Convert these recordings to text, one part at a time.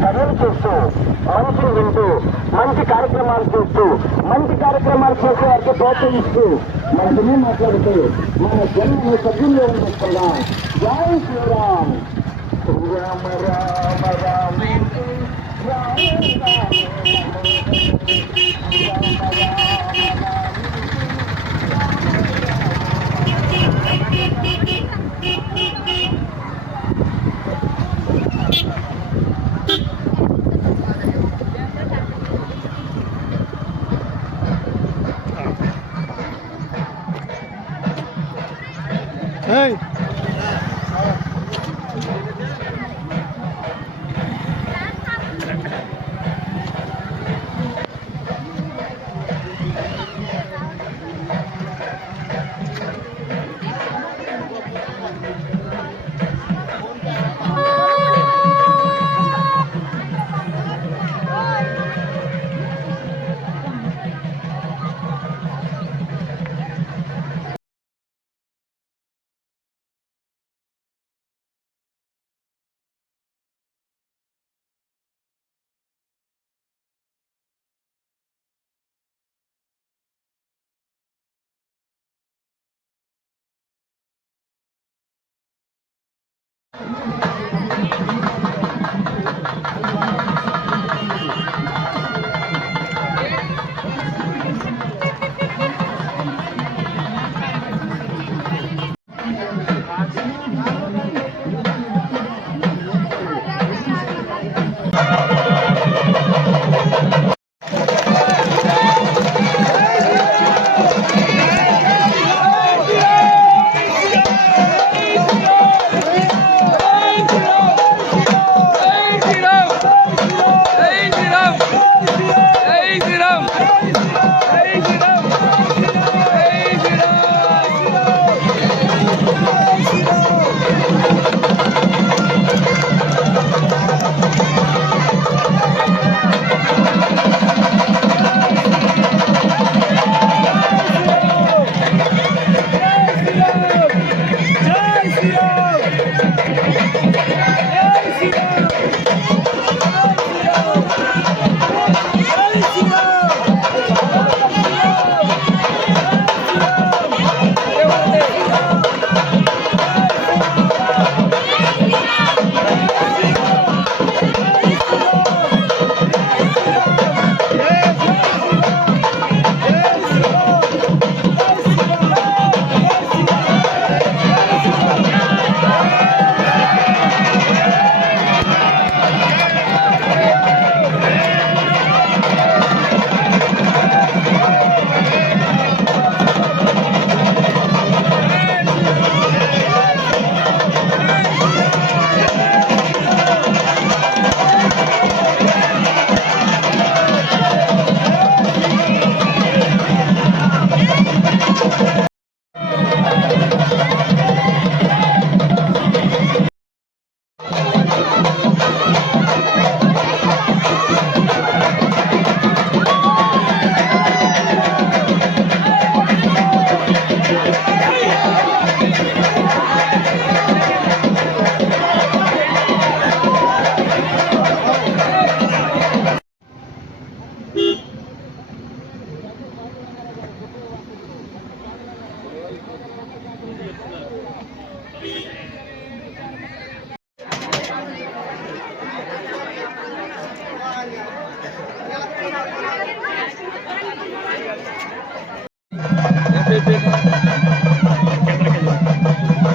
చదువు చేస్తూ మంచిని వింటూ మంచి కార్యక్రమాలు చేసే వారికి ప్రోత్సహిస్తూ మంచిని మాట్లాడుతూ మన జన్మను సభ్యుల్లో ఉంచుకుందాం. జై శ్రీరామ్. రామ రామ రామ Hey!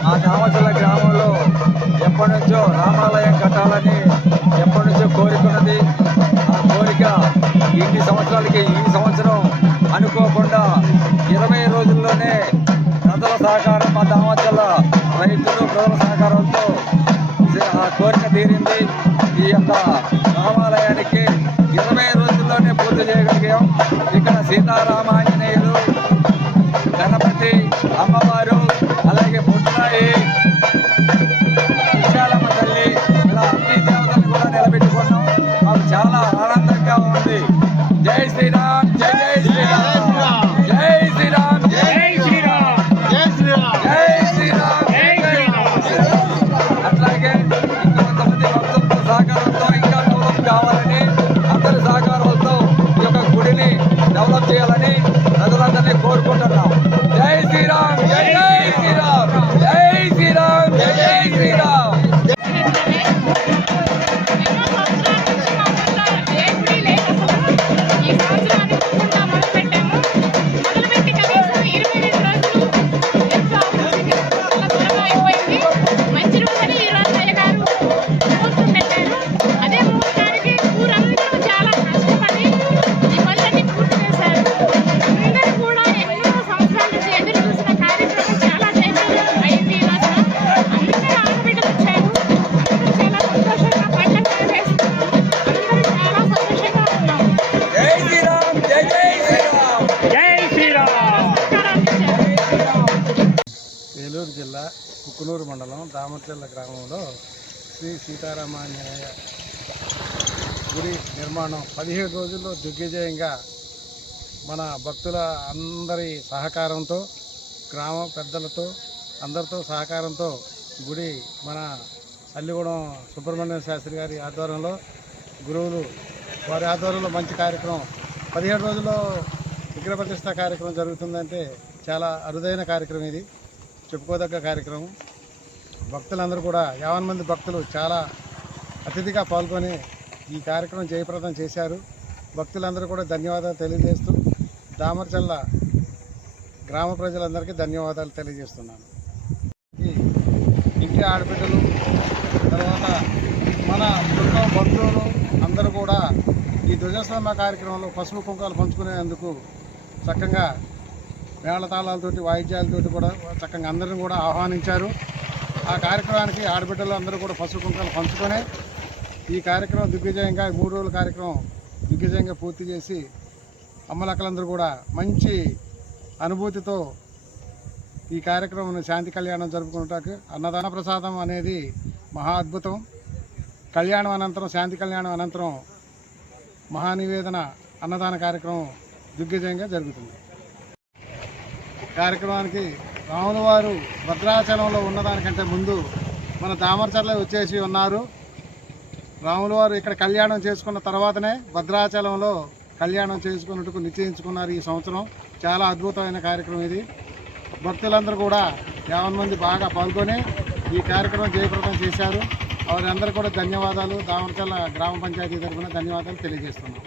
ఆ దామచల గ్రామంలో ఎప్పటి నుంచో రామాలయం కట్టాలని ఎప్పటి నుంచో కోరుకున్నది. ఆ కోరిక ఇన్ని సంవత్సరాలకి ఈ సంవత్సరం అనుకోకుండా 20 రోజుల్లోనే ప్రజల సహకారం మా దామచల రైతులు ప్రజల సహకారంతో ఆ కోరిక తీరింది. ఈ యొక్క రామాలయానికి 20 రోజుల్లోనే పూర్తి చేయగలిగాం. ఇక్కడ సీతారామాంజనేయులు, గణపతి, అమ్మవారు, అలాగే బొట్రాయి, విశాలమ్మ తల్లి, ఇలా అన్ని దేవతలను కూడా నిలబెట్టుకున్నాం. మాకు చాలా ఆనందంగా ఉంది. జై శ్రీరామ్, జై శ్రీరామ్, జై శ్రీరామ్, జై శ్రీరామ్, జై శ్రీరామ్, జై శ్రీరామ్, జై శ్రీరామ్. అట్లాగే ఇంకొంతమంది భక్తులతో సహకారంతో ఇంకా డెవలప్ కావాలని, అందరి సహకారాలతో ఈ యొక్క గుడిని డెవలప్ చేయాలని ప్రజలందరినీ కోరుకుంటున్నాం. జై శ్రీరామ్, జై శ్రీరామ్, జై శ్రీరామ్, జై శ్రీరామ్. ఏలూరు జిల్లా కుక్కునూరు మండలం దామర్చల్ల గ్రామంలో శ్రీ సీతారామాంజనేయ గుడి నిర్మాణం 17 రోజుల్లో దిగ్విజయంగా మన భక్తుల అందరి సహకారంతో, గ్రామ పెద్దలతో అందరితో సహకారంతో గుడి మన అల్లిగూడెం సుబ్రహ్మణ్య శాస్త్రి గారి ఆధ్వర్యంలో, గురువులు వారి ఆధ్వర్యంలో మంచి కార్యక్రమం 17 రోజుల్లో విగ్రహ ప్రతిష్ఠ కార్యక్రమం జరుగుతుందంటే చాలా అరుదైన కార్యక్రమం. ఇది చెప్పుకోదగ్గ కార్యక్రమం. భక్తులందరూ కూడా 50 మంది భక్తులు చాలా అతిథిగా పాల్గొని ఈ కార్యక్రమం జయప్రదం చేశారు. భక్తులందరూ కూడా ధన్యవాదాలు తెలియజేస్తూ దామర్చల్ల గ్రామ ప్రజలందరికీ ధన్యవాదాలు తెలియజేస్తున్నాను. ఇంటి ఆడబిడ్డలు, తర్వాత మన కుటుంబ బంధువులు అందరూ కూడా ఈ ధ్వజస్తంభ కార్యక్రమంలో పసుపు కుంకాలు పంచుకునేందుకు చక్కగా మేళతాళాలతోటి, వాయిద్యాలతోటి కూడా చక్కగా అందరిని కూడా ఆహ్వానించారు. ఆ కార్యక్రమానికి ఆడబిడ్డలు అందరూ కూడా పసుపు కుంకాలు పంచుకొని ఈ కార్యక్రమం దిగ్విజయంగా 3 రోజుల కార్యక్రమం దిగ్విజయంగా పూర్తి చేసి అమ్మలక్కలందరూ కూడా మంచి అనుభూతితో ఈ కార్యక్రమం శాంతి కళ్యాణం జరుపుకుంటానికి అన్నదాన ప్రసాదం అనేది మహా అద్భుతం. కళ్యాణం అనంతరం, శాంతి కళ్యాణం అనంతరం మహానివేదన అన్నదాన కార్యక్రమం దిగ్విజయంగా జరుగుతుంది. కార్యక్రమానికి రాముల వారు భద్రాచలంలో ఉన్నదానికంటే ముందు మన దామర్చర్ల వచ్చేసి ఉన్నారు. రాముల వారు ఇక్కడ కళ్యాణం చేసుకున్న తర్వాతనే భద్రాచలంలో కళ్యాణం చేసుకున్నట్టుకు నిశ్చయించుకున్నారు. ఈ సంవత్సరం చాలా అద్భుతమైన కార్యక్రమం ఇది. భక్తులందరూ కూడా 50 మంది బాగా పాల్గొని ఈ కార్యక్రమం జయప్రదం చేశారు. వారందరూ కూడా ధన్యవాదాలు, దామర్చర్ల గ్రామ పంచాయతీ తరఫున ధన్యవాదాలు తెలియజేస్తున్నాం.